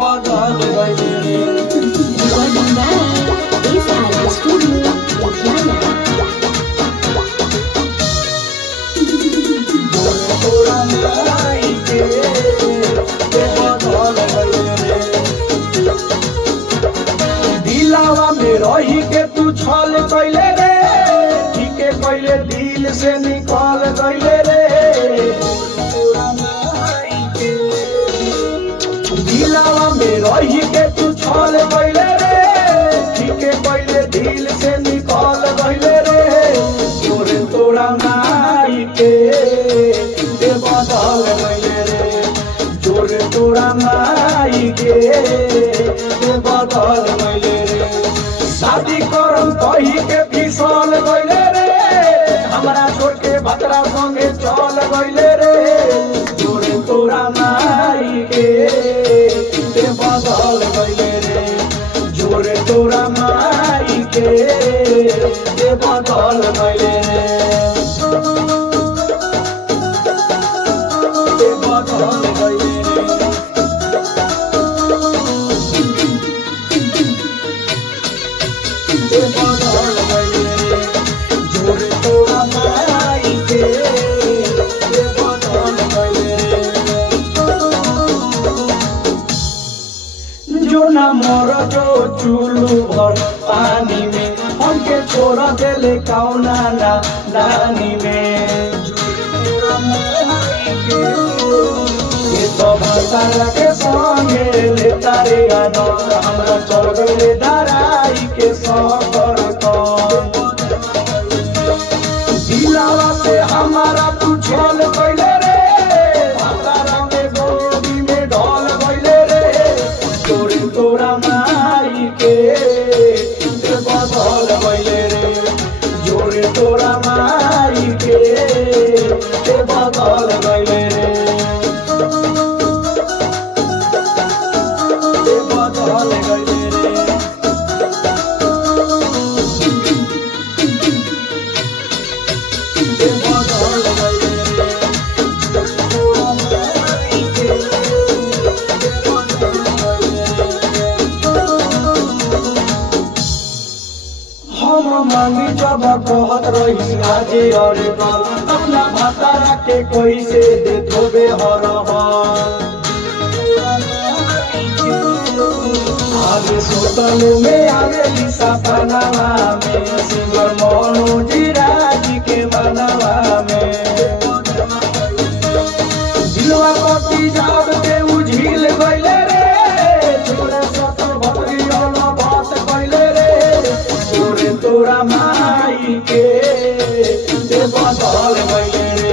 बदल गइले दिलावा में रही के तू छल कैले रे ठीक कैले दिल से निकल गइले रे दिलावा में रही के तू छल कैले रे ठीक कैले दिल से निकल गइले रे तोरे तोरा माई के बदल गइले रे जोरे तोरा माई के बदल गइले रे शादी करम कही के फिसल गइले रे हमरा छोड़ के भतरा संगे चल गइले रे जोरे तोरा माई के बदल गइले रे जोरे तोरा माई के बदल गइले रे बदल गइले रे बदल गइले रे जोरे तोरा माई के बदल गइले रे जो ना मर जो चुलू भर पानी में हमके छोड़ देले कौना ना दानी में ये तो भतारा के संगे ले तारे आनंद हमरा चल गइले दाराई के सफर दिलावा से हमारा तू छल गइले रे भतारा में गोदी में ढल गइले रे तोरे तोरा माई के बदल गइले रे जोरे तोरा माई के बदल गइले रे बदल गइले रे बदल गइले रे तोरा माई के बदल गइले हम मांगी जब कहत रही आजे और कल अपना भतारा के कोई से दे धोबे हर आगे सुतल में आगे सपनावा में सिंगर मनोज राज के मनवा में